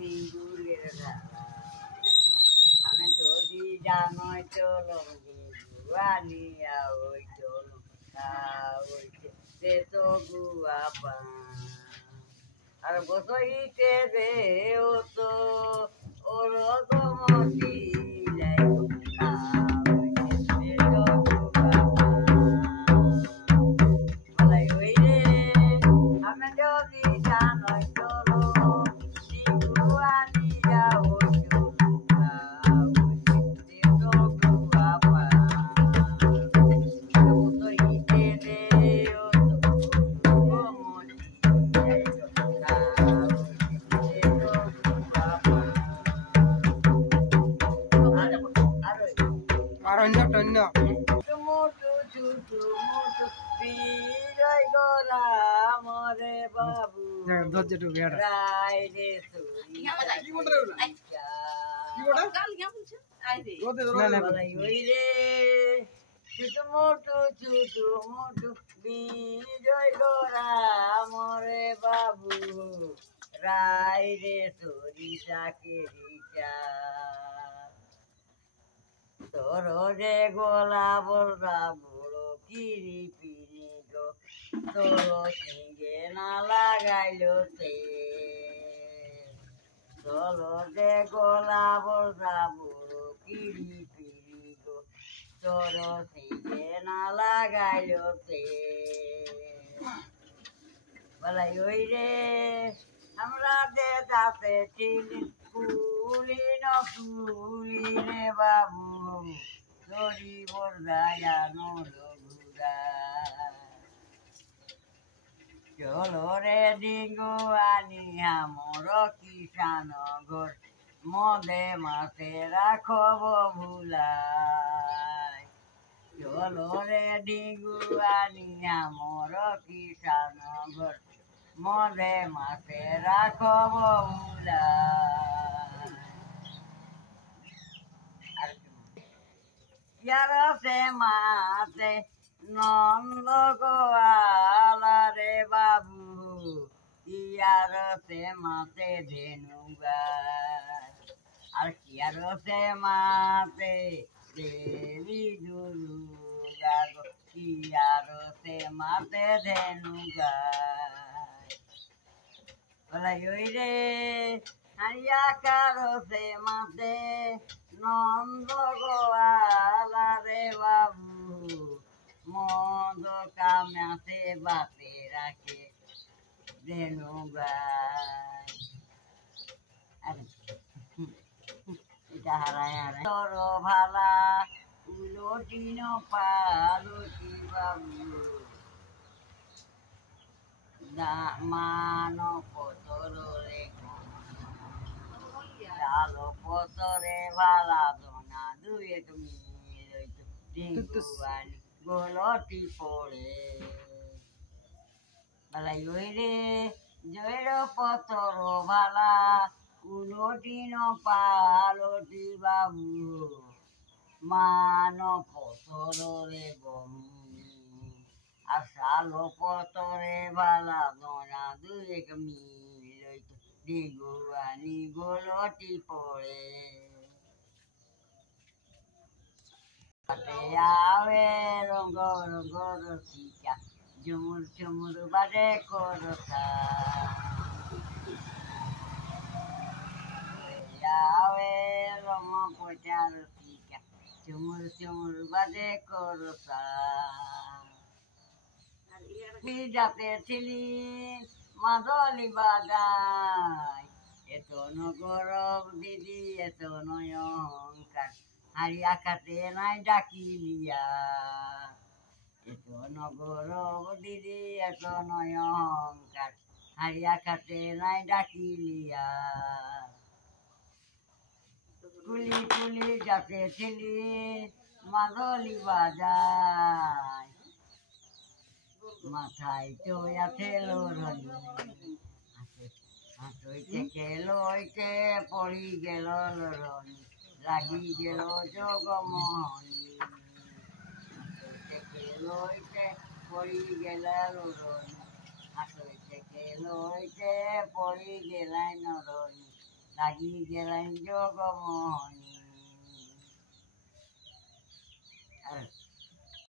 হিঙ্গুলের ধারা আমি যদি জানোই চলো গুয়ানিয়া ওই চলো ওইছে সে তো গুয়া পা আর বসইতে রে ও তো ওর গমতি যাই আমি যদি জানোই চলো গুয়ানিয়া ওই মরে বাবু রায় রে মোটু চুটু মোটু বিজয় গোরা মরে বাবু রায় রে সরিষাকে তোর রে গোলা বলরা বড় কিরি পিরি গো তোর সিঙ্গে না লাগাইলো সে তোর রে গোলা বলরা বড় কিরি পিরি গো তোর সিঙ্গে না লাগাইলো সে বলাই ওই রে আমরা যে যাতে চিনি কুলি নকুলি রে বাবু চরি বর্দায়া নরঘুরা চলো রে ডিঙ্গু আনি আমর কিষান ঘর মদে মাসে রাখব ভুলাই চলো রে ডিঙ্গু আনি আমর কিষান ঘর মদে মাসে রাখব ভুলাই ইয়ারসে মাতে নন্দ গোয়ালা রে বাবু ইয়ারসে মাতে ধেনু গায় আর ইয়ারসে মাতে দেবী দুর্গা গো ইয়ারসে মাতে ধেনু গায় বলাই ওই রে হারিয়া কারসে মাতে নন্দ গোয়ালা রে বাবু মদ কামাতে বাপে রাখে ধেনু গায় এটা হারায় হারায় তোর ভালা উলটি ন পালটি বাবু মান পতর রে আলো পতরে ভালা দোনা দুই এক মিল গোলটি পড়ে বলাই ওই রে জয়ের পতর ভালা উলটি ন পালটি বাবু মান পতর রে বমি আর সালো পতরে ভালা দোনা দুই এক মিল ডিগুয়ানি গোলটি পড়ে আবে রঙ্গ রঙ্গ রসিকা ঝুমুর ঝুমুর বাজে করতা আবে রঙ পচা রসিকা ঝুমুর ঝুমুর বাজে করতা যাতে ছিলি মাদলি বাজায় এত নগরব দিদি এত নয় অহংকার হারিয়া খাতে নাই ডাকিলিয়া এত নগরব দিদি এত নয় অহংকার হারিয়া খাতে নাই ডাকিলিয়া কুলি কুলি যাতে ছিলি মাদলি বাজায় মাথায় চোয়াতে লড়লি হাতই থেকে লইতে পড়ি গেল লড়নি লাগি গেল জগমনি হাতই থেকে লইতে পড়ি গেল লড়নি হাতই থেকে লইতে পড়ি গেলাই নরনি লাগি গেলেন যোগমণি